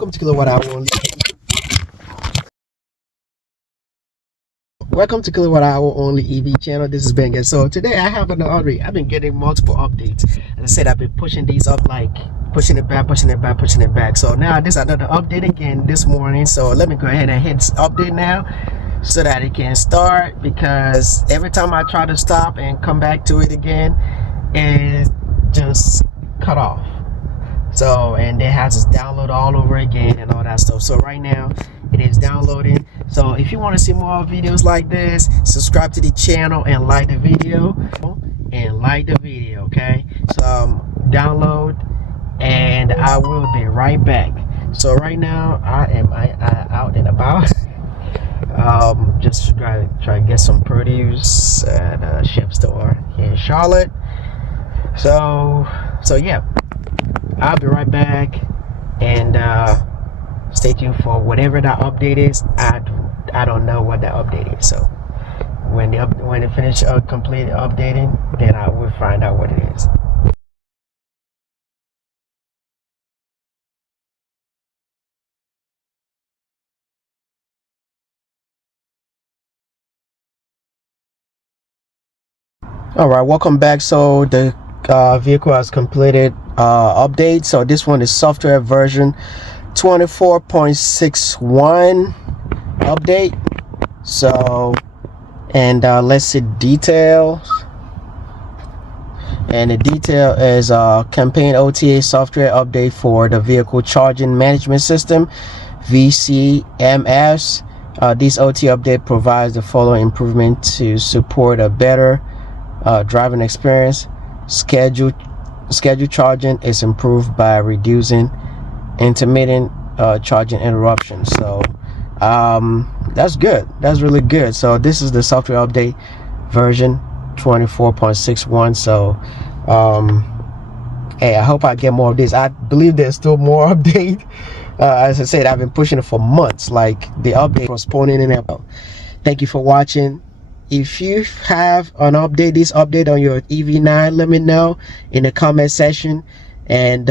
welcome to KwhOnlyEv channel. This is Ben. So today I have an update. I've been getting multiple updates. As I said, I've been pushing these up, like pushing it back. So now this is another update again this morning. So let me go ahead and hit update now so that it can start, because every time I try to stop and come back to it again, it just cut off. So, and it has to download all over again and all that stuff. So right now it is downloading. So if you want to see more videos like this, subscribe to the channel and like the video, okay? So download, and I will be right back. So right now I am out and about. Just try to get some produce at a chef store here in Charlotte. So yeah, I'll be right back, and stay tuned for whatever that update is. I don't know what that update is, so when it finish complete updating, then I will find out what it is. All right, welcome back. So the vehicle has completed update. So this one is software version 24.6.1 update. So, and let's see details. And the detail is campaign OTA software update for the vehicle charging management system, VCVS. This OTA update provides the following improvement to support a better driving experience. Scheduled charging is improved by reducing intermittent charging interruptions. So that's good. That's really good. So this is the software update version 24.6.1. So hey, I hope I get more of this. I believe there's still more update. As I said, I've been pushing it for months, like the update postponing and everything. Thank you for watching. If you have an update, this update on your EV9, let me know in the comment section. And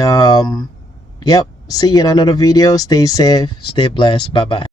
yep, see you in another video. Stay safe, stay blessed. Bye bye.